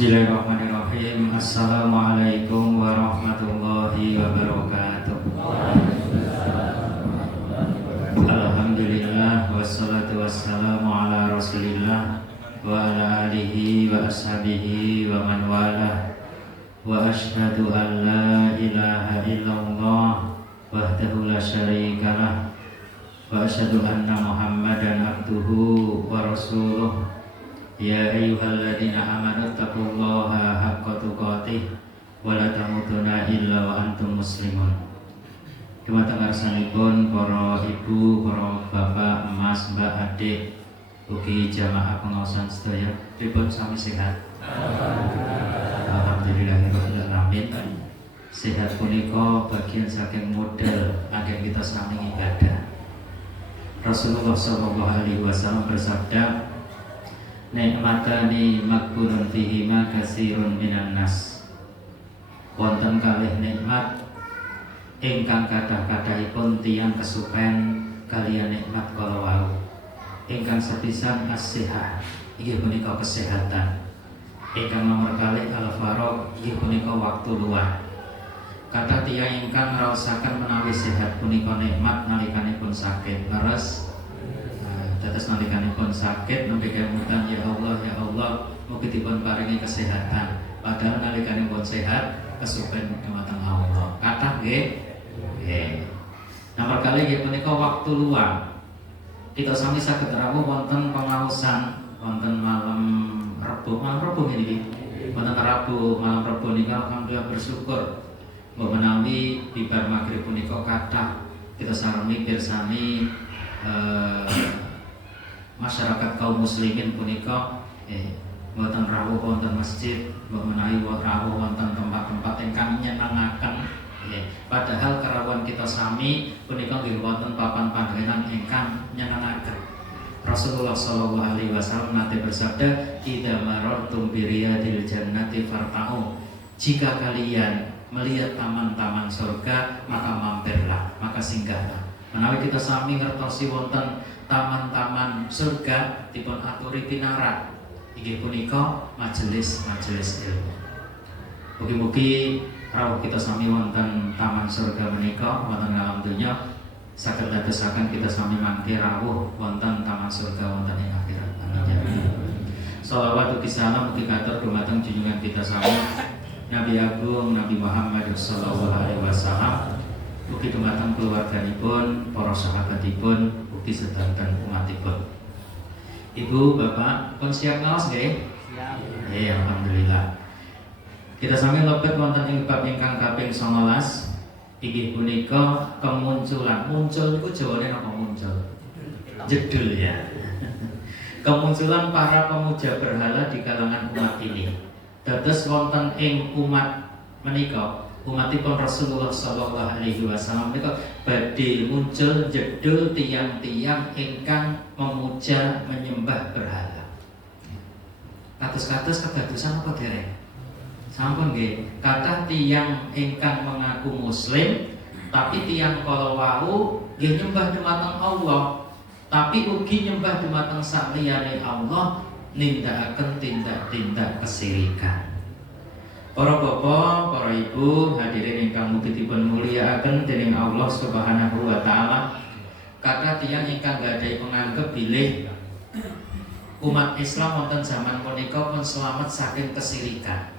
Bismillahirrahmanirrahim. Assalamualaikum warahmatullahi wabarakatuh. Alhamdulillah wassalatu wassalamu ala Rasulillah wa ala alihi wa ashabihi wa man walah. Wa asyhadu an la ilaha illallah wahdahu la syarikalah wa asyhadu anna Muhammadan abduhu wa rasuluh. Ya ayyuhalladzina amanu taqullaha haqqa tuqatih wa la tamutunna illa wa antum muslimun. Dumateng ngarsanipun para ibu, para bapak, emas, mbak, adik, ugi jamaah pengaosan sedaya pripun sami sehat? Alhamdulillahirabbil alamin. Sehat punika bagian saking model agar kita sami ibadah. Rasulullah sallallahu alaihi wasallam bersabda, nikmatani makburun fihima kasirun minan nas. Wonten kalih nikmat ingkang kathah-kathahipun tiyang kesupen kaliyan nikmat kala wau. Ingkang sepisan as-sihah, inggih punika kesehatan. Ingkang nomor kalih al-faragh, inggih punika waktu luang. Kathah tiyang ingkang ngraosaken menawi sehat punika nikmat nalikanipun sakit. Leres dados nalikanipun sakit nembe kemutan ya Allah mugi dipun paringi kesehatan. Padahal nalikanipun sehat kesupen dumateng Allah. Kathah nggih. Nggih. Nomor kali nggih punika waktu luang. Kita sami saged rawuh wonten pengaosan wonten malam Rebo niki. Wonten Rabu malam Rebo niki alhamdulillah bersyukur mbok menawi bibar magrib punika kathah kita sareng pirsani masyarakat kaum muslimin punika mboten rawuh wonten masjid, mbok menawi rawuh wonten tempat-tempat ingkang nyenengaken. Padahal karawan kita sami punika nggih wonten papan panggenan ingkang nyenengaken. Rasulullah sallallahu alaihi wasallam nate bersabda, "Idza marartum bi riyadil jannati farta'u." Jika kalian melihat taman-taman surga, maka mampirlah, maka singgahlah. Menawi kita sami ngertosi wonten taman-taman surga dipun aturi pinarak inggih punika majelis-majelis ilmu. Mugi-mugi rawuh kita sami wonten taman surga menika wonten alam donya saged dadosaken kita sami mangke rawuh wonten taman surga wonten ing akhirat. Amin. Shalawat ugi salam ugi katur dumateng junjungan kita sami Nabi Agung Nabi Muhammad sallallahu alaihi wasallam, ugi dumateng keluarganipun, para sahabatipun, ugi sedanten umatipun. Ibu, bapak, pun siap ngaos nggih? Siap. Alhamdulillah. Kita sami lebet wonten ing bab ingkang kaping 19. Inggih punika kemunculan. Muncul niku jawane napa muncul? Jedul ya. Kemunculan para pemuja berhala di kalangan umat ini. Dados wonten ing umat menika umatipun Rasulullah sallallahu alaihi wasallam menika badhe muncul jedul tiang-tiang ingkang memuja menyembah berhala. Kados-kados kedadosan apa dereng? Sampun nggih, kathah tiang ingkang mengaku muslim tapi tiang kala wau nggih nyembah dumateng Allah, tapi ugi nyembah dumateng saliyane Allah, nindakaken tindak-tindak kesirikan. Para bapak, para ibu, hadirin ingkang mugi dipun mulyakaken dening Allah Subhanahu wa taala. Kathah tiyang ingkang gadhahi penganggep bilih umat Islam wonten zaman punika pun selamat saking kesirikan.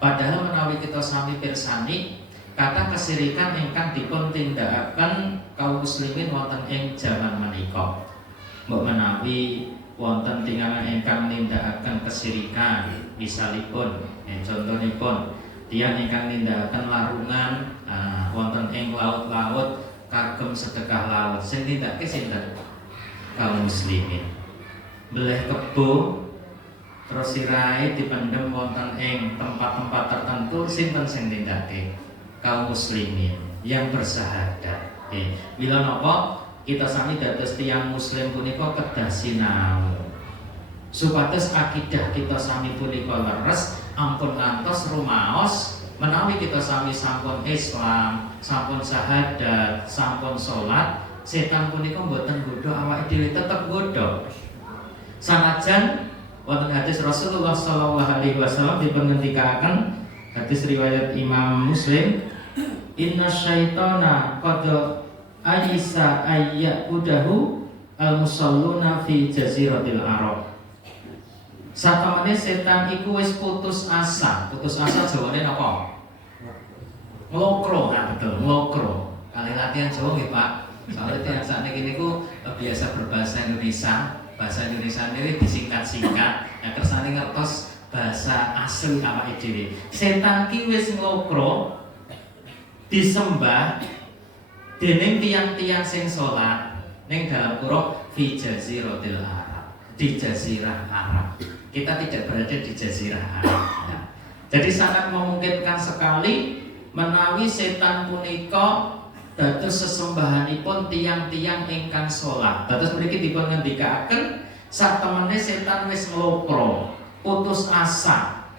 Padahal menawi kita sami pirsani, kathah kesirikan ingkang dipun tindakaken kaum muslimin wonten ing zaman menika. Mbok menawi wonten tingalan ingkang nindakaken kesirikan, misalipun contonipun tiyang ingkang nindakaken larungan wonten ing laut-laut kagem sedekah laut, sing nindakake sinten? Kaum muslimin. Beleh kebo terus sirahe dipendhem wonten ing tempat-tempat tertentu, sinten sing nindakake? Kaum muslimin yang bersahadat. Bila napa kita sami dados tiyang muslim punika kedah sinau supados akidah kita sami punika leres, ampun ngantos rumaos menawi kita sami sampun Islam, sampun syahadat, sampun salat, setan punika mboten nggodha awake dhewe, tetep nggodha. Sanajan wonten hadis Rasulullah sallallahu alaihi wasallam dipungendikaken, hadis riwayat Imam Muslim, inna syaitana qad ayisa ayyabudahu al-musalluna fi jaziratil Arab. Satemene setan iku wis putus asa. Putus asa jawane napa? Nglokro, nah betul, nglokro. Kali latihan Jawa nggih, Pak. Soalnya tiang sakniki niku biasa berbahasa Indonesia. Bahasa Indonesia ini disingkat-singkat. Ya kersane ngertos bahasa asli awake dhewe. Setan ki wis nglokro disembah dening tiang-tiang sing salat ning dalam kurung fi jaziratil Arab. Di jazirah Arab. Kita tidak berada di jazirah Arab. Ya. Jadi sangat memungkinkan sekali menawi setan punika dados sesembahanipun tiang-tiang ingkang salat. Dados mriki dipun ngendikaken satemene setan wis nglokro, putus asa.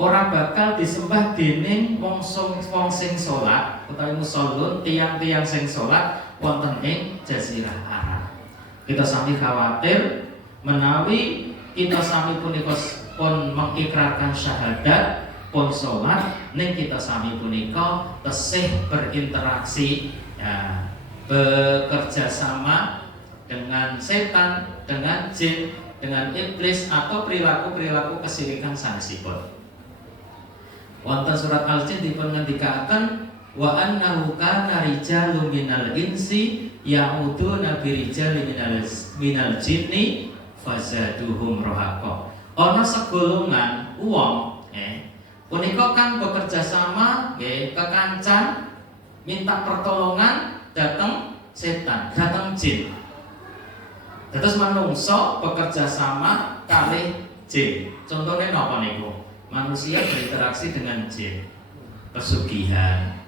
Ora bakal disembah dening wong sing salat utawi musallun, tiang-tiang sing salat wonten ing jazirah Arab. Kita sami khawatir menawi kita sami punika pun mengikrarkan syahadat pun sholat, ning kita sami punika tesih berinteraksi, ya, bekerja sama dengan setan, dengan jin, dengan iblis atau perilaku-perilaku kesirikan sanesipun. Wonten surat Al-Jin dipun ngendikaken wa annahu kana rijalun minal insi ya'uduna bi rijalin minal jinni fazaduhum rahaqa. Ana segolongan wong punika kan bekerja sama kekancan minta pertolongan datang setan, datang jin. Terus manungsa bekerja sama kalih jin. Contohnya napa niku? Manusia berinteraksi dengan jin. Pesugihan,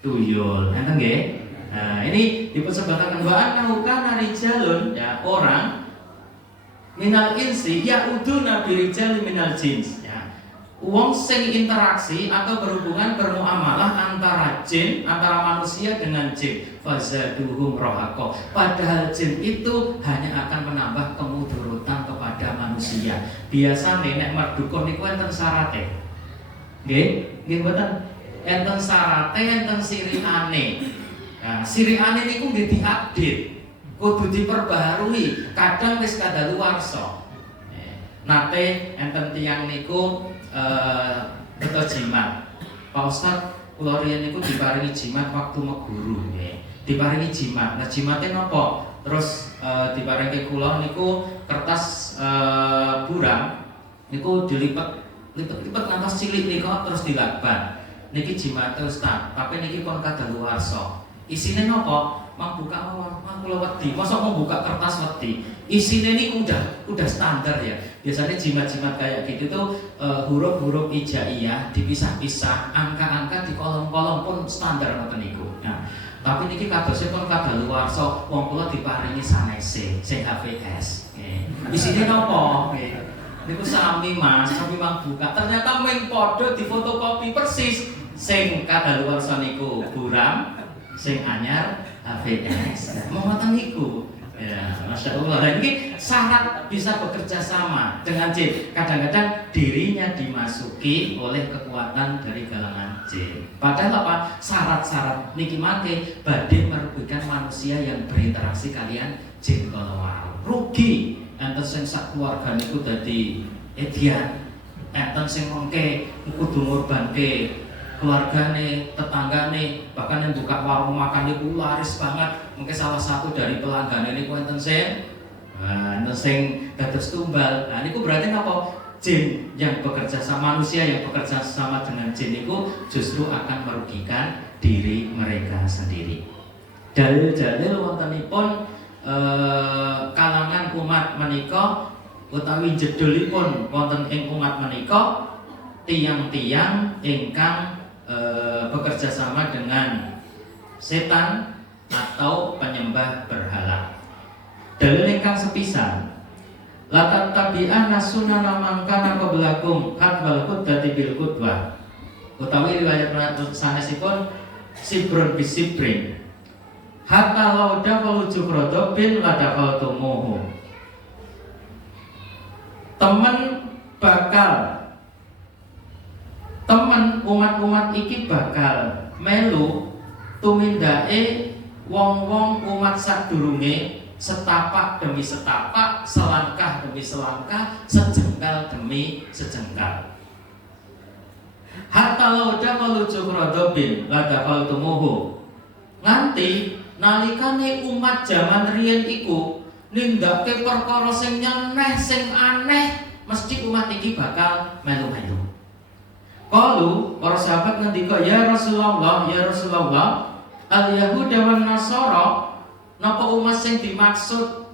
tuyul, enten nggih? Nah, ini dipersembahkan wa annahu kana rijalun, ya, orang minal insi ya'uduna bi rijalin minal jins. Wong sing interaksi atau berhubungan bermuamalah antara jin, antara manusia dengan jin, fazaduhum rahaqa. Padahal jin itu hanya akan menambah kemudaratan kepada manusia. Biasa nek mardukun niku enten syarate. Nggih, nggih mboten? Enten syarate, enten sirikane. Nah, sirikane niku nggih diupdate, kudu diperbaharui. Kadang wis kadaluwarsa. Nate enten tiyang niku betul jimat. Pak Ustadz, kula riyen niku diparingi jimat waktu meguru nggih. Diparingi jimat. Nah, jimate napa? Terus diparingi kula niku kertas buram niku dilipet ngantos cilik niku terus dilakban. Niki jimate Ustadz, tapi niki pun kadaluwarsa. Isine napa? Mang buka mang kula wedi. Mosok mau buka kertas wedi. Isine niku udah standar ya. Biasanya jimat-jimat kayak gitu tuh huruf-huruf hijaiyah dipisah-pisah, angka-angka di kolom-kolom pun standar ngoten niku. Nah, tapi niki kadosé pun kadaluwarsa wong kula diparingi sanese sing HVS. Isine napa? Niku sami Mas, sami mang buka. Ternyata mung padha difotokopi persis. Sing kadaluwarsa niku buram, sing anyar HVS. Mau ngoten niku. Ya, Masya Allah. Dan ini syarat bisa bekerja sama dengan jin. Kadang-kadang dirinya dimasuki oleh kekuatan dari galangan jin. Padahal apa? Syarat-syarat niki mangke badhe merugikan manusia yang berinteraksi kalian jin kalau rugi. Enten sing sak keluarga niku dadi edian. Enten sing mengke kudu ngorbanke keluargane, tetanggane, bahkan yang buka warung makan itu laris banget. Mungkin salah satu dari pelanggan ini enten sing dados tumbal. Nah niku berarti apa? Jin yang bekerja sama, manusia yang bekerja sama dengan jin itu justru akan merugikan diri mereka sendiri. Dalil-dalil wontenipun kalangan umat menika utawi jedulipun wonten ing umat menika tiang-tiang ingkang bekerja sama dengan setan atau penyembah berhala. Dalil ingkang sepisan, la tattabi'anna sunana man kana qablakum hadwal quddati bil qudwah. Utawi riwayat sanesipun sibrun bisibrin hatta lauda walu jufrada bin ladaqaltumuhu. temen umat-umat iki bakal melu tumindake wong-wong umat sadurunge setapak demi setapak, selangkah demi selangkah, sejengkal demi sejengkal. Hatta lauda melucu rodobin ladakal tumuhu. Nganti nalikane umat zaman riyen iku nindake perkara sing nyeneh, sing aneh, mesti umat iki bakal melu-melu. Qalu para sahabat ngendika, ya Rasulullah, al-Yahuda wan Nasara, napa umat sing dimaksud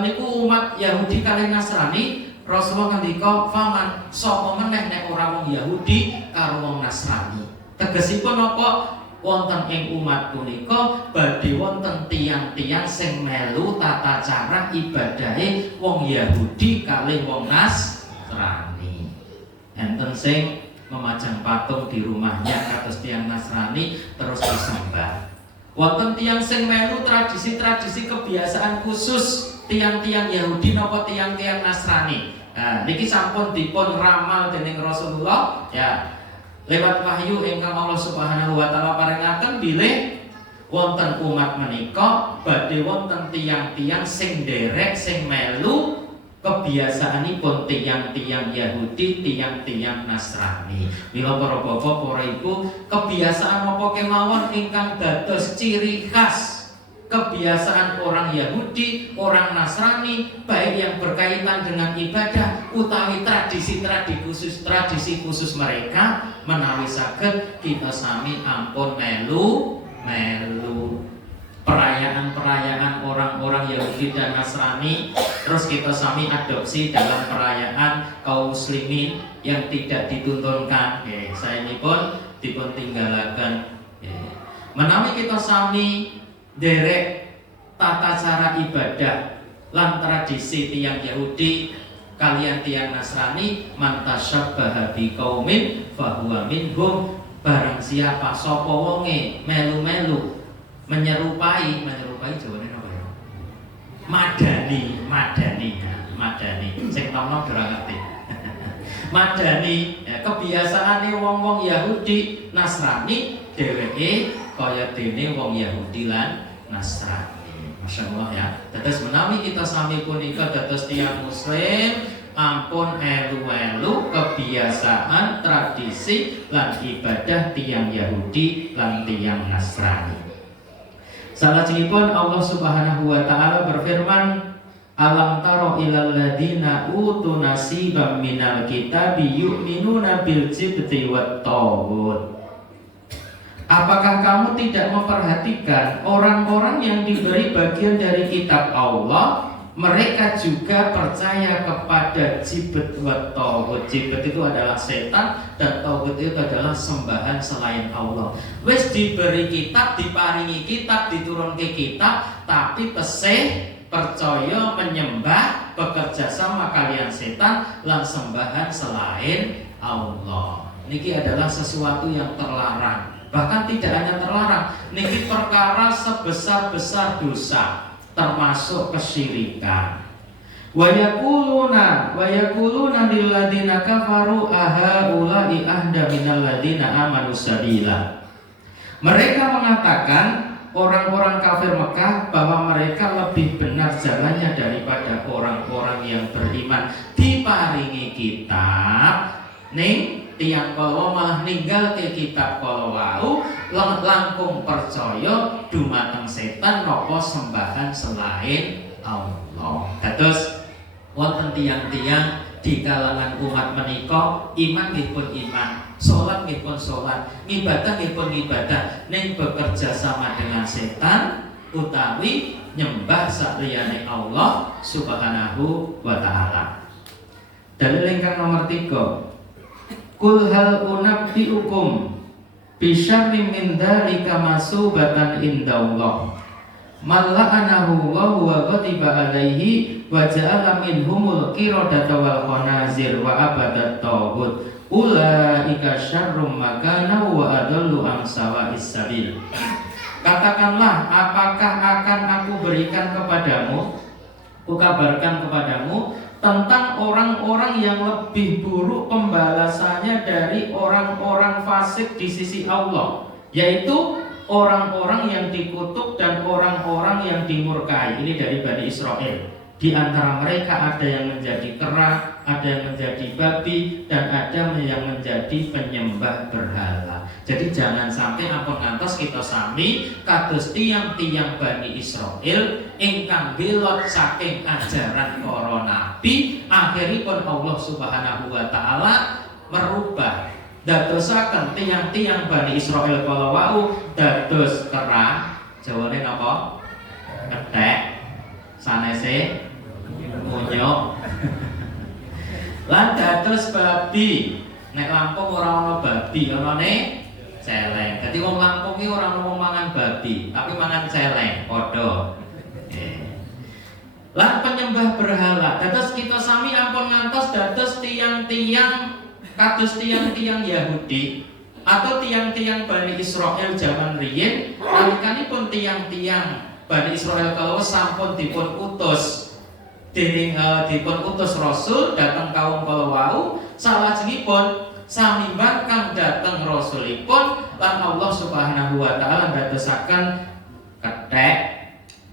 niku umat Yahudi kali Nasrani? Rasulullah ngendika, faman sapa meneh nek ora wong Yahudi karo wong Nasrani. Tegesipun napa? Wonten ing umat punika badhe wonten tiyang-tiyang sing melu tata cara ibadahe wong Yahudi kalih wong Nasrani. Enten sing memajang patung di rumahnya kados tiyang Nasrani terus disembah. Wonten tiyang sing melu tradisi-tradisi kebiasaan khusus tiyang-tiyang Yahudi napa tiyang-tiyang Nasrani. Nah, niki sampun dipun ramal dening Rasulullah ya. Lewat wahyu ingkang Allah Subhanahu wa taala paringaken bilih wonten umat menika badhe wonten tiyang-tiyang sing nderek sing melu kebiasaanipun tiyang-tiyang Yahudi, tiyang-tiyang Nasrani. Mila para bapak, para ibu, kebiasaan apa kemawon ingkang dados ciri khas kebiasaan orang Yahudi, orang Nasrani, baik yang berkaitan dengan ibadah utawi tradisi khusus mereka, menawi saged kita sami ampun melu perayaan-perayaan orang-orang Yahudi dan Nasrani, terus kita sami adopsi dalam perayaan kaum muslimin yang tidak dituntunkan. Saya ini pun dipun tinggalaken. Menawi kita sami derek tata cara ibadah lan tradisi tiyang Yahudi kalian tiyang Nasrani, man tasyabbaha biqaumin fahuwa minhum. Barang siapa sapa wonge melu-melu menyerupai jawane apa ya? Madani. Sing nom-nom ora ngerti. Madani ya, kebiasaane wong-wong Yahudi Nasrani dheweke kaya dene wong Yahudi lan Nasrani. Masyaallah ya. Dados menawi kita sami punika dados tiyang muslim ampun elu-elu kebiasaan tradisi lan ibadah tiyang Yahudi lan tiyang Nasrani. Salajengipun Allah Subhanahu wa taala berfirman, alam taro ilal ladina utu nasiban minal kitabi yu'minuna bil jibti wat taghut. Apakah kamu tidak memperhatikan orang-orang yang diberi bagian dari kitab Allah, mereka juga percaya kepada jibt wa taghut. Jibt itu adalah setan dan taghut itu adalah sembahan selain Allah. Wis diberi kitab, diparingi kitab, diturunke kitab, tapi tesih percaya menyembah, bekerja sama kalian setan lan sembahan selain Allah. Niki adalah sesuatu yang terlarang. Bahkan tidak hanya terlarang, niki perkara sebesar-besar dosa, termasuk kesyirikan. Wa yaquluna lil ladina kafaru ahaula'i ahda minal ladina amanu sabila. Mereka mengatakan orang-orang kafir Mekah bahwa mereka lebih benar jalannya daripada orang-orang yang beriman. Diparingi kitab ning tiyang kala malah ninggal ke kitab kala wau langkung percaya dumateng setan napa sembahan selain Allah. Dados wonten tiyang-tiyang di kalangan umat menika iman nggih pun iman, salat nggih pun salat, ngibadah nggih pun ngibadah, ning bekerja sama dengan setan utawi nyembah saliyane Allah Subhanahu wa taala. Dalil ingkang nomor 3. Kul hal unabbiukum bisyarrin min dzalika masubatan indallah man la'anahu wa ghadiba alaihi wa ja'ala minhumul qiradata wal khanazir wa abadat taghut ulaika syarrum makana wa adallu an sawa'is sabil. Katakanlah, apakah akan aku berikan kepadamu, aku kabarkan kepadamu tentang orang-orang yang lebih buruk pembalasannya dari orang-orang fasik di sisi Allah, yaitu orang-orang yang dikutuk dan orang-orang yang dimurkai. Ini dari Bani Israel. Di antara mereka ada yang menjadi kera, ada yang menjadi babi, dan ada yang menjadi penyembah berhala. Jadi jangan sampai ampun ngantos kita sami kados tiang-tiang Bani Israel ingkang belot saking ajaran para nabi, akhiripun Allah Subhanahu wa taala merubah dadosaken tiang-tiang Bani Israel kala wau dados kera, jawane napa? Kethek, sanese munyuk. Lan dados babi. Nek Lampung ora ana babi, anane celeng. Dadi wong Lampung iki ora ono mangan babi, tapi mangan celeng, padha. Lan penyembah berhala. Dados kita sami ampun ngantos dados tiang-tiang kados tiang-tiang Yahudi atau tiang-tiang Bani Israel zaman riyin, nalikanipun tiang-tiang Bani Israel kalau sampun dipun utus dening dipun utus rasul dhateng kaum kala wau, salajengipun samimbang kang dhateng rasulipun lan Allah Subhanahu wa taala ndadosaken kethek,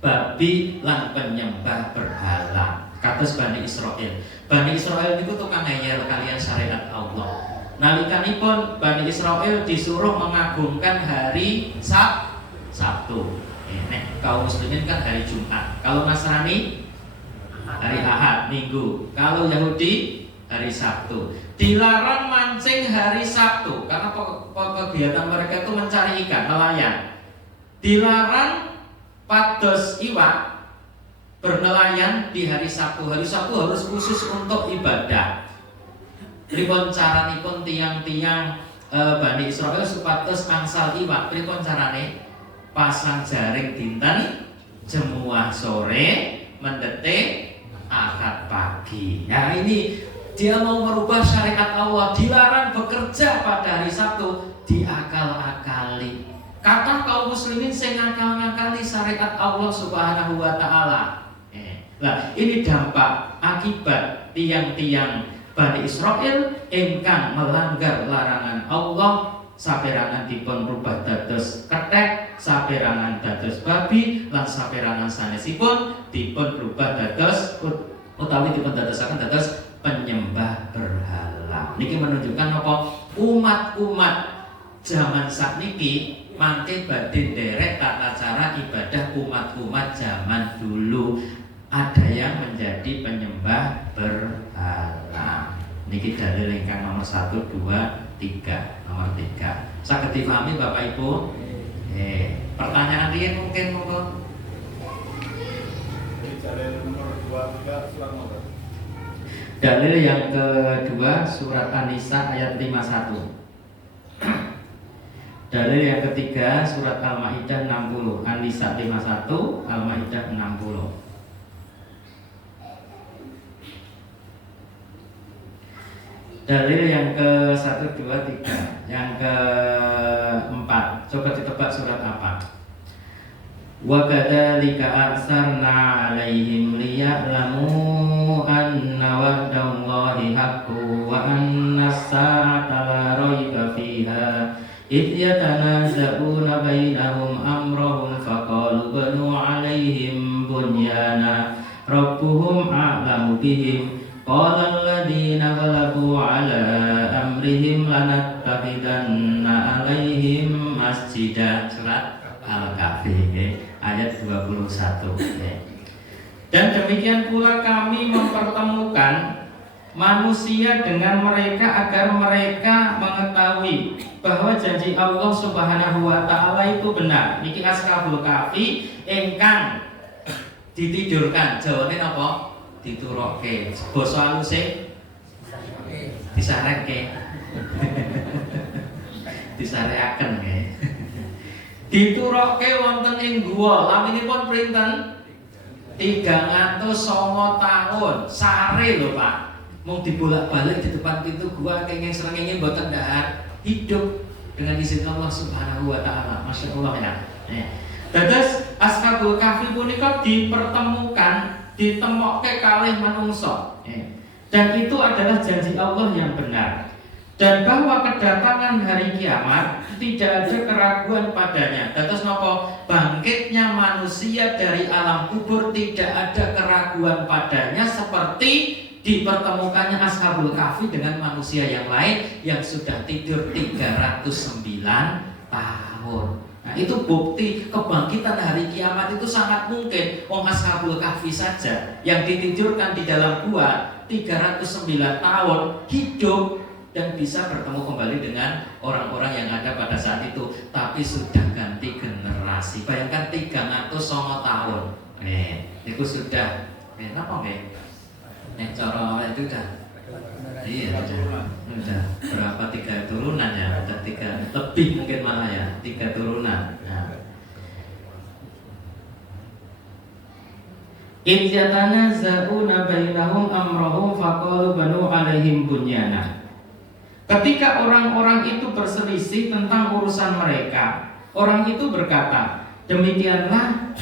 babi lan penyembah berhala kados Bani Israel. Bani Israel niku tukang ngeyel kalian syariat Allah. Nalikanipun Bani Israel disuruh mengagungkan hari Sabtu. Nek kaum muslimin kan hari Jumat. Kalau Nasrani hari Ahad, Minggu. Kalau Yahudi hari Sabtu. Dilarang mancing hari Sabtu karena kegiatan mereka itu mencari ikan, nelayan. Dilarang pados iwak bernelayan di hari Sabtu. Hari Sabtu harus khusus untuk ibadah. Pripun caranipun tiang-tiang Bani Israel supados angsal iwak? Pripun carane? Pasang jaring dinten, jemuah sore, mendetik Ahad pagi. Nah ini dia mau merubah syariat Allah, dilarang bekerja pada hari Sabtu, diakal-akali. Kata kaum muslimin sing ngakal-ngakali syariat Allah Subhanahu wa taala. Nah, ini dampak akibat tiang-tiang Bani Israel ingkang melanggar larangan Allah, saperangan dipun rubah dados kethek, saperangan dados babi, lan saperangan sanesipun dipun rubah dados utawi dipun dadosaken dados penyembah berhala. Niki menunjukkan apa? Umat-umat zaman sakniki mangke badhe nderek tata cara ibadah umat-umat zaman dulu. Ada yang menjadi penyembah berhala. Niki dalil ingkang nomor 1, 2, 3. Nomor 3. Saged dipahami Bapak Ibu? Pertanyaan dia mungkin monggo. Dalil nomor 2, 3 surat nomor. Dalil yang kedua surat An-Nisa ayat 51. Dalil yang ketiga surat Al-Maidah 60. An-Nisa 51, Al-Maidah 60. Dalil yang ke 1, 2, 3. Yang ke-4. Coba ditebak surat apa? Wa kadzalika arsarna 'alaihim liya'lamu anna wa'dallahi haqqun wa anna as-sa'ata la raiba fiha idh yatanaza'una bainahum amrahum faqalu banu 'alaihim bunyana rabbuhum a'lamu bihim qala alladziina ghalabu 'ala amrihim lanattakhidanna 'alaihim masjidan. Surat Al-Kahfi ayat 21. Dan demikian pula kami mempertemukan manusia dengan mereka agar mereka mengetahui bahwa janji Allah Subhanahu wa taala itu benar. Niki Ashabul Kahfi ingkang ditidurkan. Jawane napa? Diturokke. Basa aluse disarekke. Disareaken nggih. Diturokke wonten ing guwa. Laminipun printen? 309 tahun. Sare lho, Pak. Mau dibolak-balik di depan pintu gua kenging srengenge mboten dahar. Hidup dengan izin Allah Subhanahu wa taala. Masyaallah ya. Dados Ashabul Kahfi punika dipertemukan ditemokke kalih manungsa. Dan itu adalah janji Allah yang benar. Dan bahwa kedatangan hari kiamat tidak ada keraguan padanya. Terus nopo bangkitnya manusia dari alam kubur tidak ada keraguan padanya, seperti dipertemukannya Ashabul Kahfi dengan manusia yang lain yang sudah tidur 309 tahun. Nah, itu bukti kebangkitan hari kiamat itu sangat mungkin. Wong Ashabul Kahfi saja yang ditidurkan di dalam gua 309 tahun hidup dan bisa bertemu kembali dengan orang-orang yang ada pada saat itu, tapi sudah ganti generasi. Bayangkan 309 tahun. Itu sudah apa cara itu dah. Iya, udah berapa 3 turunan ya? Udah 3 lebih mungkin malah ya, 3 turunan. Idzatana zauna bainahum amrahum faqalu banu alaihim bunyana. Ketika orang-orang itu berselisih tentang urusan mereka, orang itu berkata, demikianlah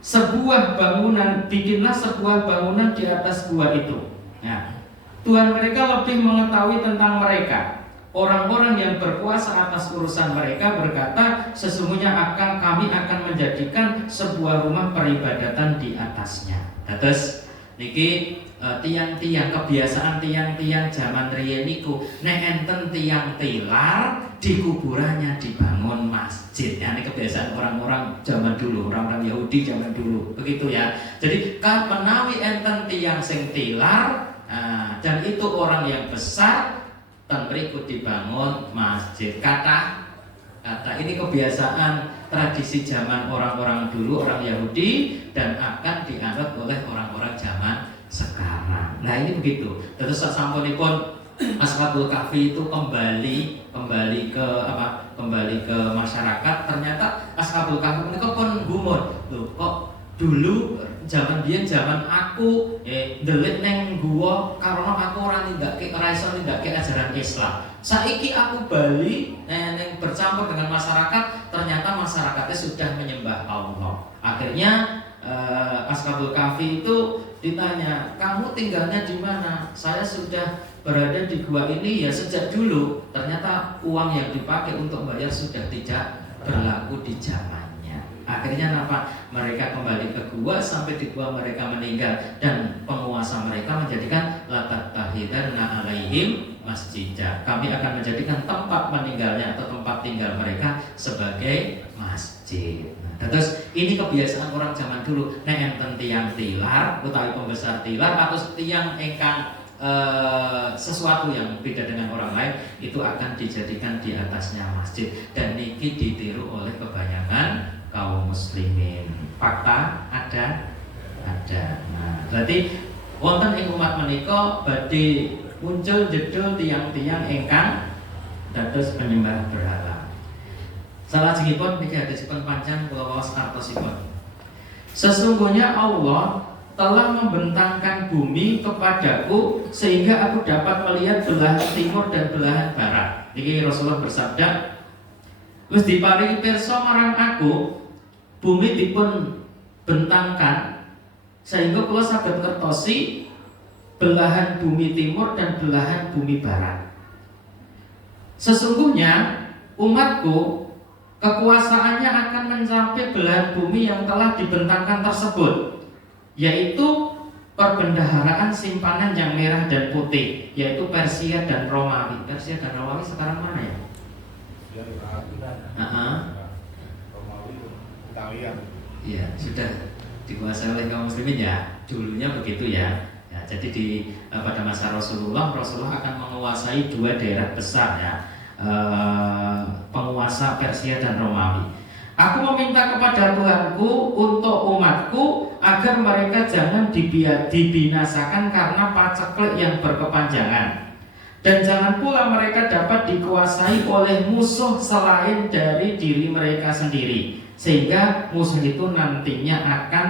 sebuah bangunan, bikinlah sebuah bangunan di atas gua itu. Nah, Tuhan mereka lebih mengetahui tentang mereka. Orang-orang yang berkuasa atas urusan mereka berkata, sesungguhnya kami akan menjadikan sebuah rumah peribadatan di atasnya. Terus niki tiang-tiang kebiasaan tiang-tiang zaman riyen niku nek enten tiang tilar di kuburannya dibangun masjid. Ya, ini kebiasaan orang-orang zaman dulu, orang-orang Yahudi zaman dulu. Begitu ya. Jadi kan menawi enten tiang sing tilar dan itu orang yang besar dan berikut dibangun masjid. Kata ini kebiasaan tradisi zaman orang-orang dulu, orang Yahudi, dan akan dianggap oleh orang-orang zaman sekarang. Nah ini begitu. Terus sampunipun Ashabul Kahfi itu kembali ke masyarakat. Ternyata Ashabul Kahfi itu pun gumun. Loh, kok dulu zaman aku ndelik neng gua karena aku ora iso nindakake ajaran Islam. Saiki aku bali neng bercampur dengan masyarakat, ternyata masyarakatnya sudah menyembah Allah. Akhirnya Ashabul Kahfi itu ditanya, kamu tinggalnya di mana? Saya sudah berada di gua ini ya sejak dulu. Ternyata uang yang dipakai untuk bayar sudah tidak berlaku di zamannya. Akhirnya apa? Mereka kembali ke gua sampai di gua mereka meninggal dan penguasa mereka menjadikan latat tahidanna alaihim masjidah. Kami akan menjadikan tempat meninggalnya atau tempat tinggal mereka sebagai masjid. Terus ini kebiasaan orang zaman dulu. Nek enten tiang tilar utawi pembesar tilar atau tiang ingkang sesuatu yang beda dengan orang lain itu akan dijadikan di atasnya masjid, dan niki ditiru oleh kebanyakan kaum muslimin. Fakta ada. Nah, berarti wonten ing umat menika badhe muncul jedul tiang-tiang ingkang dados penyembah berhala. Salajengipun niki hadisipun panjang kula waos artosipun. Sesungguhnya Allah telah membentangkan bumi kepadaku sehingga aku dapat melihat belahan timur dan belahan barat. Niki Rasulullah bersabda, wis diparingi pirsa marang aku bumi dipun bentangkan sehingga kula saged ngertosi belahan bumi timur dan belahan bumi barat. Sesungguhnya umatku kekuasaannya akan mencapai belahan bumi yang telah dibentangkan tersebut, yaitu perbendaharaan simpanan yang merah dan putih, yaitu Persia dan Romawi. Persia dan Romawi sekarang mana ya? Romawi, Italia. Iya, sudah dikuasai oleh kaum muslimin ya. Dulunya begitu ya. Jadi pada masa Rasulullah akan menguasai 2 daerah besar ya. Penguasa Persia dan Romawi. Aku meminta kepada Tuhanku untuk umatku agar mereka jangan dibinasakan karena paceklik yang berkepanjangan, dan jangan pula mereka dapat dikuasai oleh musuh selain dari diri mereka sendiri, sehingga musuh itu nantinya akan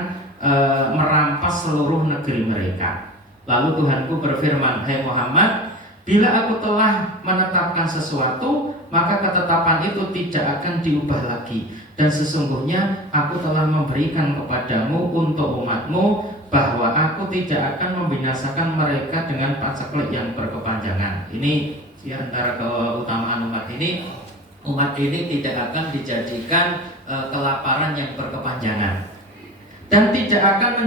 merampas seluruh negeri mereka. Lalu Tuhanku berfirman, hai Muhammad, bila aku telah menetapkan sesuatu, maka ketetapan itu tidak akan diubah lagi. Dan sesungguhnya aku telah memberikan kepadamu untuk umatmu bahwa aku tidak akan membinasakan mereka dengan paceklik yang berkepanjangan. Ini di antara keutamaan umat ini. Umat ini tidak akan dijadikan kelaparan yang berkepanjangan, dan tidak akan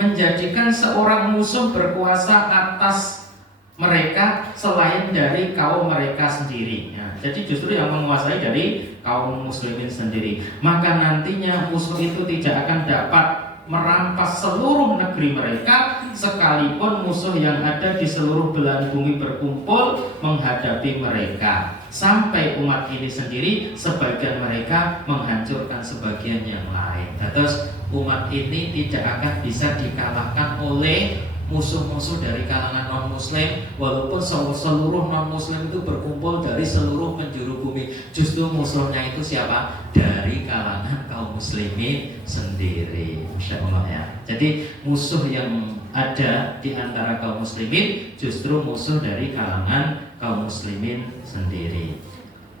menjadikan seorang musuh berkuasa atas mereka selain dari kaum mereka sendiri. Ya, jadi justru yang menguasai dari kaum muslimin sendiri. Maka nantinya musuh itu tidak akan dapat merampas seluruh negeri mereka, sekalipun musuh yang ada di seluruh belahan bumi berkumpul menghadapi mereka. Sampai umat ini sendiri, sebagian mereka menghancurkan sebagian yang lain. Terus umat ini tidak akan bisa dikalahkan oleh musuh-musuh dari kalangan non-muslim, walaupun seluruh non-muslim itu berkumpul dari seluruh penjuru bumi. Justru musuhnya itu siapa? Dari kalangan kaum muslimin sendiri. Masya Allah ya. Jadi musuh yang ada di antara kaum muslimin justru musuh dari kalangan kaum muslimin sendiri.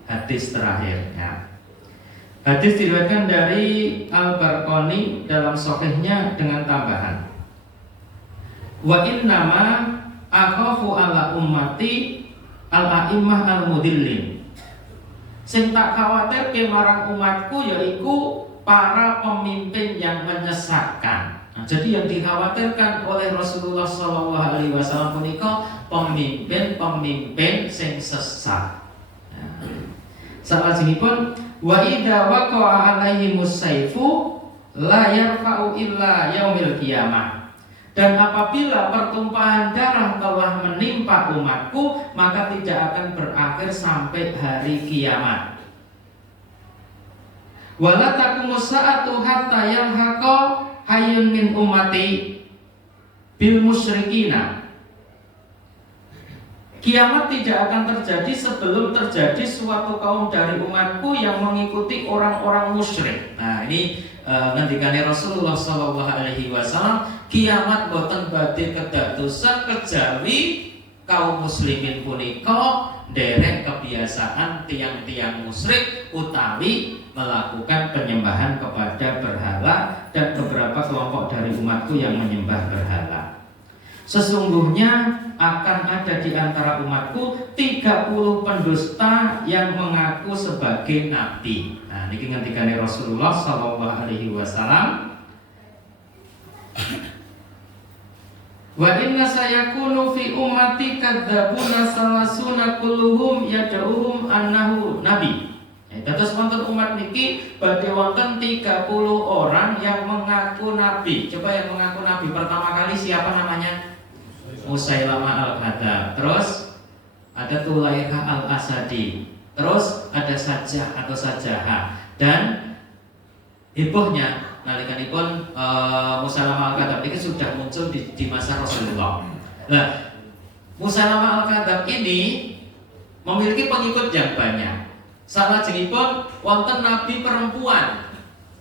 Hadis terakhir ya. Hadis diriwayatkan dari Al-Barqani dalam sahihnya dengan tambahan, wa innama akhafu ala ummati al-a'immah al-mudillin. Sing tak khawatir ke marang umatku yaitu para pemimpin yang menyesatkan. Nah, jadi yang dikhawatirkan oleh Rasulullah SAW punika pemimpin sing sesat. Salajengipun wa idza waqa'a alaihimus saifu la yarfa'u illa yaumil qiyamah. Dan apabila pertumpahan darah telah menimpa umatku, maka tidak akan berakhir sampai hari kiamat. Wala taqumus sa'atu hatta yalhaqa hayyun min ummati bil musyrikina. Kiamat tidak akan terjadi sebelum terjadi suatu kaum dari umatku yang mengikuti orang-orang musyrik. Nah, ini ngendikane Rasulullah SAW, kiamat boten badhe kedadosan kejawi kaum muslimin punika derek kebiasaan tiang-tiang musyrik utawi melakukan penyembahan kepada berhala, dan beberapa kelompok dari umatku yang menyembah berhala. Sesungguhnya akan ada di antara umatku 30 pendusta yang mengaku sebagai nabi. Nah, niki ngendikane Rasulullah SAW. Wa inna sayakunu fi ummati kadzabuna salasuna kulluhum yad'uhum annahu nabi. Terus wonten umat niki badhe wonten 30 orang yang mengaku nabi. Coba yang mengaku nabi pertama kali siapa namanya? Musailamah al-Kadzdzab. Terus ada Tulaikha al-Asadi. Terus ada Sajjah atau Sajjaha. Dan hebohnya nalikanipun Musailamah al-Kadzdzab ini sudah muncul di masa Rasulullah. Nah, Musailamah al-Kadzdzab ini memiliki pengikut yang banyak. Salajengipun wonten nabi perempuan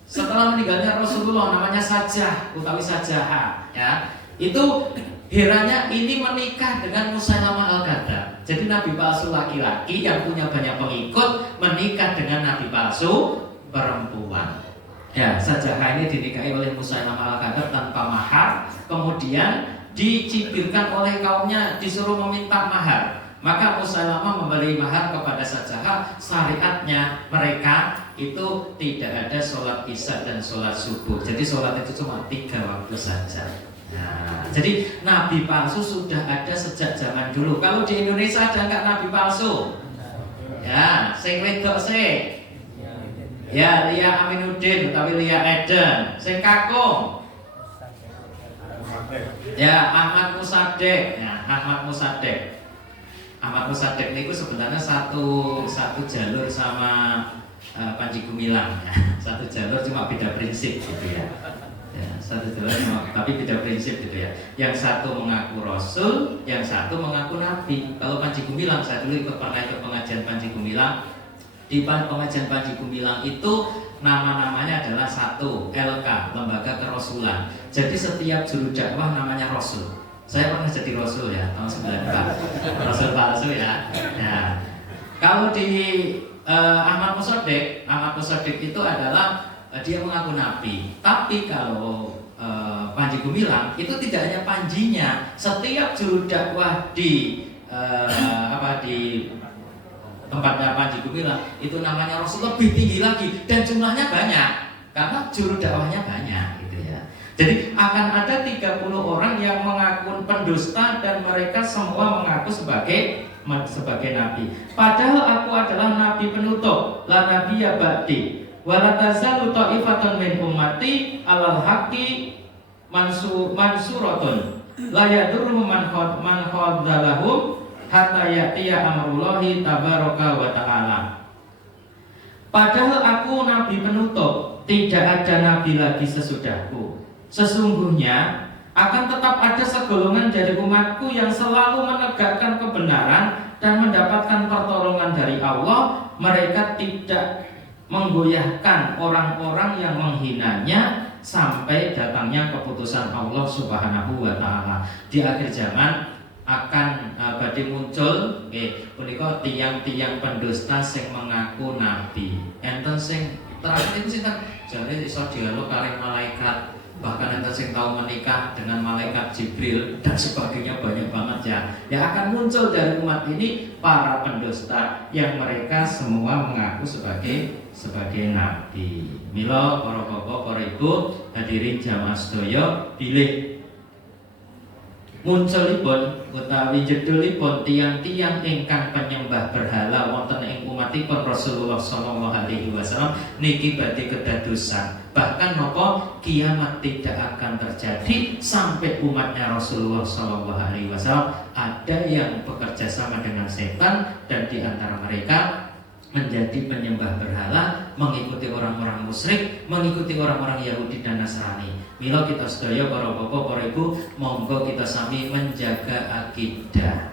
setelah meninggalnya Rasulullah, namanya Sajjah utawi Sajjaha ya. Itu heranya ini menikah dengan Musailamah al-Kadzdzab. Jadi nabi palsu laki-laki yang punya banyak pengikut menikah dengan nabi palsu perempuan. Ya, Sajjaha ini dinikahi oleh Musailamah al-Kadzdzab tanpa mahar, kemudian dicibirkan oleh kaumnya, disuruh meminta mahar. Maka Musailamah memberi mahar kepada Sajjaha. Syariatnya mereka itu tidak ada sholat isya dan sholat subuh. Jadi sholat itu cuma 3 waktu saja. Nah, jadi nabi palsu sudah ada sejak zaman dulu. Kalau di Indonesia ada nggak nabi palsu? Ya, sing wedok sih. Ya, Lia Aminuddin utawi Lia Eden. Sing kakung. Ya, Ahmad Musaddiq. Ya, Ahmad Musaddiq. Ahmad Musaddiq itu sebenarnya satu jalur sama Panji Gumilang ya. Satu jalur cuma beda prinsip gitu ya. Ya, satu jalur cuma, tapi beda prinsip gitu ya. Yang satu mengaku Rasul, yang satu mengaku Nabi. Kalau Panji Gumilang, saya dulu pernah ikut pengajian Panji Gumilang. Di pengajian Panji Gumilang itu nama-namanya adalah satu, LK, Lembaga Kerasulan. Jadi setiap juru dakwah namanya Rasul. Saya pernah jadi Rasul ya, tahun 94. Rasul palsu ya. Nah, kalau di Ahmad Musaddiq itu adalah dia mengaku Nabi. Tapi kalau Panji Gumilang itu tidak hanya panjinya, setiap juru dakwah di di tempatnya Panji Gumilang itu namanya Rasul lebih tinggi lagi dan jumlahnya banyak karena juru dakwahnya banyak gitu ya. Jadi akan ada 30 orang yang mengaku pendusta dan mereka semua mengaku sebagai nabi. Padahal aku adalah nabi penutup, la nabiyya ba'di. Wala tazalu ta'ifatun min ummati alal haqqi mansuratun la yadurruhum man khadzalahum hatta ya'tiya amrullahi tabaraka wa ta'ala. Padahal aku nabi penutup, tidak ada nabi lagi sesudahku. Sesungguhnya akan tetap ada segolongan dari umatku yang selalu menegakkan kebenaran dan mendapatkan pertolongan dari Allah. Mereka tidak menggoyahkan orang-orang yang menghinanya sampai datangnya keputusan Allah Subhanahu wa Ta'ala. Di akhir zaman akan badhe muncul punika tiang-tiang pendusta sing mengaku nabi. Enten sing terakhir itu sinten? Jare iso dialog karo malaikat, bahkan enten sing tahu menikah dengan malaikat Jibril dan sebagainya, banyak banget ya. Yang akan muncul dari umat ini para pendusta yang mereka semua mengaku sebagai nabi. Mila para bapak, para ibu, hadirin jamaah sedaya, bilih munculipun utawi jedulipun tiang-tiang ingkang penyembah berhala wonten ing umatipun Rasulullah sallallahu alaihi wasallam niki badhe kedadosan. Bahkan napa kiamat tidak akan terjadi sampai umatnya Rasulullah sallallahu alaihi wasallam ada yang bekerja sama dengan setan dan di antara mereka menjadi penyembah berhala, mengikuti orang-orang musyrik, mengikuti orang-orang Yahudi dan Nasrani. Mila kita sedaya para bapak, para ibu, monggo kita sami menjaga akidah.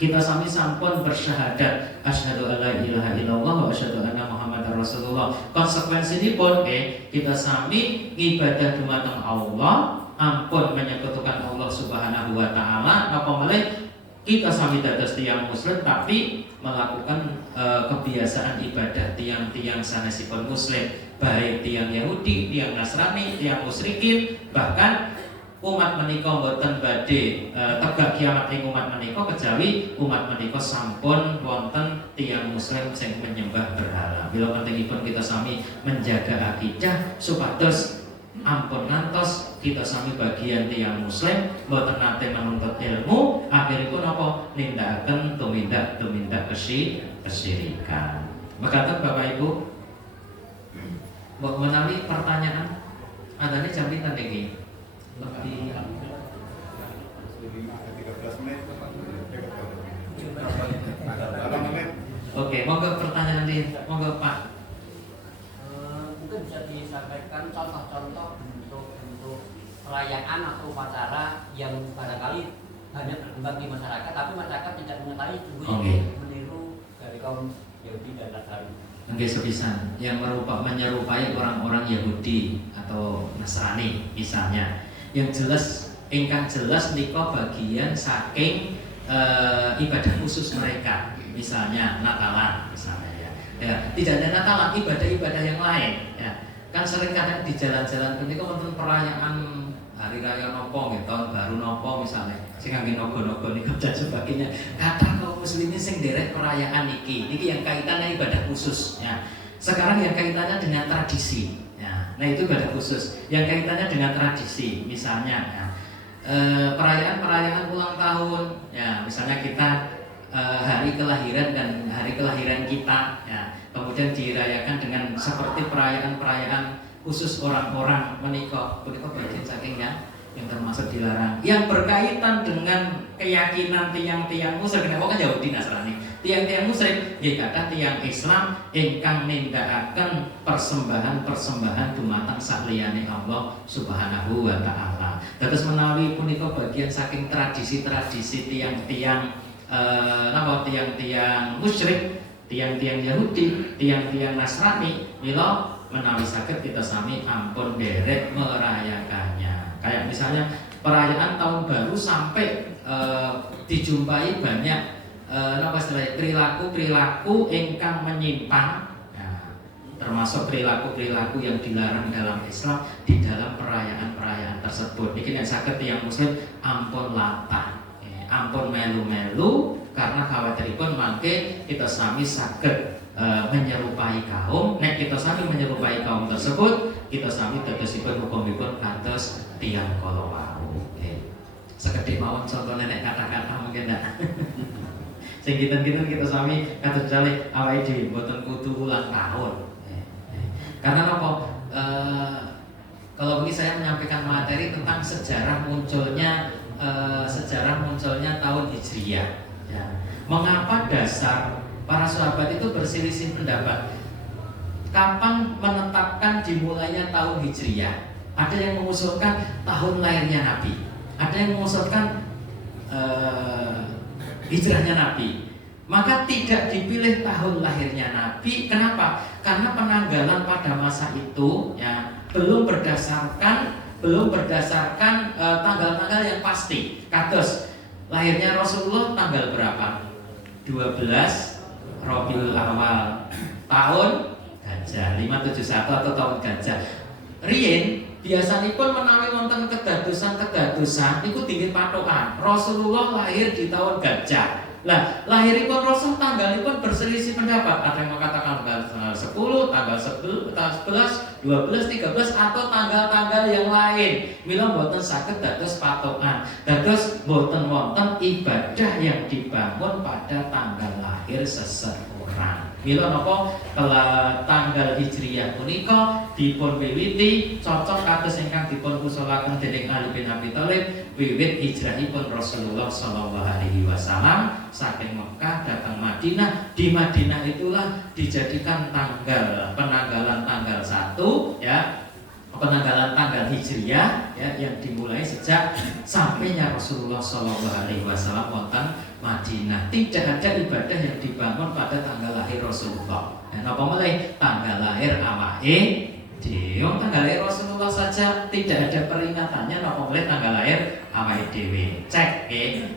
Kita sami sampun bersyahadat asyhadu alla ilaha illallah wa asyhadu anna muhammadar rasulullah. Konsekuensinipun kita sami ibadah dumateng Allah, ampun menyekutukan Allah Subhanahu wa taala, apa malih kita sami dados tiyang muslim tapi melakukan kebiasaan ibadah tiang-tiang sanesipun muslim, baik tiang Yahudi, tiang Nasrani, tiang musyrikin, bahkan umat menika mboten badhe tegak kiamat ing umat menika kejawi umat menika sampun wonten tiang muslim sing menyembah berhala. Bila pentingipun kita sami menjaga akidah supados ampun ngantos kita sami bagian tiang muslim mboten nate menuntut ilmu, akhiripun apa nindakaken tumindak kesyirikan. Mekaten Bapak Ibu, mbok menawi pertanyaan adane jam pinten niki? Lebih 13 menit. 8 menit. Oke, monggo pertanyaan di monggo Pak. Mungkin bisa disampaikan contoh-contoh bentuk perayaan atau upacara yang barangkali banyak berkembang di masyarakat, tapi masyarakat tidak mengetahui sungguhnya meniru dari kaum Yahudi dan Nasrani. Oke, sepisan yang menyerupai orang-orang Yahudi atau Nasrani misalnya. Yang jelas, ingkang jelas nika bagian saking ibadah khusus mereka, misalnya Natalan misalnya ya, tidak ada Natalan, ibadah-ibadah yang lain ya. Kan sering kadang di jalan-jalan punika wonten perayaan hari raya nopo nggih, tahun baru nopo misalnya sing kangge nogo-nogo niku dan sebagainya. Kadang kaum muslimin sing derek perayaan niki yang kaitannya ibadah khusus ya. Sekarang yang kaitannya dengan tradisi ya. Nah itu ibadah khusus yang kaitannya dengan tradisi, misalnya ya, perayaan-perayaan ulang tahun ya, misalnya kita hari kelahiran dan hari kelahiran kita ya, kemudian dirayakan dengan seperti perayaan-perayaan khusus orang-orang menikah bagian saking yang termasuk dilarang, yang berkaitan dengan keyakinan tiang-tiang musyrik. Kan Yahudi Nasrani, tiang-tiang musyrik nggih kathah tiang Islam ingkang nindakaken persembahan-persembahan dumateng saliyane Allah Subhanahu wa taala. Dados menawi punika bagian saking tradisi-tradisi tiang-tiang tiang-tiang musyrik, tiang-tiang Yahudi, tiang-tiang Nasrani, mila menawi saged kita sami ampun derek merayakannya. Kayak misalnya perayaan tahun baru sampai dijumpai banyak perilaku-perilaku ingkang menyimpang. Nah, termasuk perilaku-perilaku yang dilarang dalam Islam di dalam perayaan-perayaan tersebut. Niki nek saged tiyang muslim ampun latah, ampun melu-melu karena khawatiripun mangke kita sami saged menyerupai kaum. Nek kita sami menyerupai kaum tersebut, kita sami dadosipun hukumipun kados tiyang kala wau. Sekedhik mawon contoh nek kata-kata mungkin ndak. Sing kinten-kinten kita sami kados jale awake dhewe mboten kudu ulang tahun. Karena apa? Kalau begini saya menyampaikan materi tentang sejarah munculnya tahun Hijriyah. Ya. Mengapa dasar para sahabat itu berselisih pendapat? Kapan menetapkan dimulainya tahun Hijriyah? Ada yang mengusulkan tahun lahirnya Nabi, ada yang mengusulkan hijrahnya Nabi. Maka tidak dipilih tahun lahirnya Nabi. Kenapa? Karena penanggalan pada masa itu ya belum berdasarkan tanggal-tanggal yang pasti. Kados lahirnya Rasulullah tanggal berapa? 12 Rabiul Awal tahun Gajah 571 atau tahun Gajah. Riyen biasanipun menawi wonten kedadosan-kedadosan niku dingin patokan. Rasulullah lahir di tahun Gajah. Lah, lahiripun Rasul tanggalipun berselisih pendapat. Ada yang mengatakan tanggal 10, tanggal 11, 12, 13 atau tanggal-tanggal yang lain. Mila mboten saged dados patokan. Dados mboten wonten ibadah yang dibangun pada tanggal lahir seseorang. Mila napa tanggal Hijriyah punika dipun wiwiti cocok kados ingkang dipun usulaken dening Ali bin Abi Thalib wiwit hijrahipun Rasulullah sallallahu alaihi wasallam saking Mekah datang Madinah. Di Madinah itulah dijadikan penanggalan tanggal 1 ya, penanggalan tanggal Hijriyah ya, yang dimulai sejak sampainya Rasulullah sallallahu alaihi wasallam wonten Madinah. Tidak ada ibadah yang dibangun pada tanggal lahir Rasulullah. Dan apa mulai tanggal lahir awake dhewe, tanggal lahir Rasulullah saja tidak ada peringatannya. Apa mulai tanggal lahir awake dhewe. Cek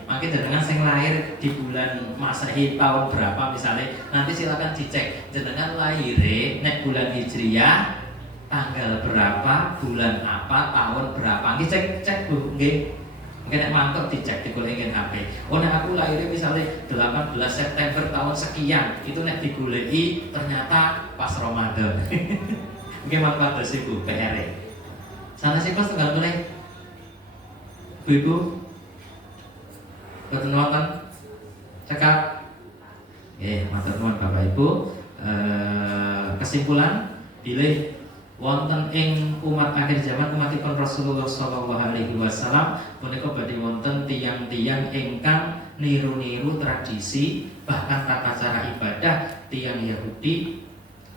mangke jenengan sing lahir di bulan Masehi tahun berapa misalnya, nanti silakan dicek jenengan lahire nek bulan Hijriyah tanggal berapa, bulan apa, tahun berapa. Nggih cek Bu, nggih. Mungkin nek mantep dicek digoleki HP. Oh nek aku lahirnya misalnya 18 September tahun sekian, itu nek digoleki ternyata pas Ramadan. Mungkin manfaat dari Bu PR. Sana sih pas tanggal mulai. Bu, boten wonten cekap. Matur nuwun Bapak Ibu. Kesimpulan bilih wonten ing umat akhir zaman umatipun Rasulullah sallallahu alaihi wasallam punika badhe wonten tiyang-tiyang ingkang niru-niru tradisi bahkan tata cara ibadah tiyang Yahudi,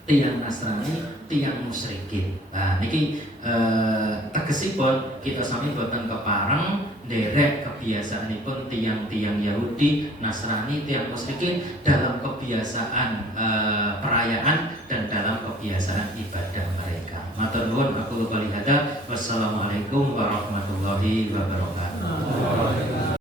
tiyang Nasrani, tiyang musyrikin. Nah niki tegesipun kita sami boten kepareng nderek kebiasaanipun tiyang-tiyang Yahudi, Nasrani, tiyang musyrikin dalam kebiasaan perayaan dan dalam kebiasaan ibadah mereka. Matur nuwun aku qouli hadza. Wassalamualaikum warahmatullahi wabarakatuh.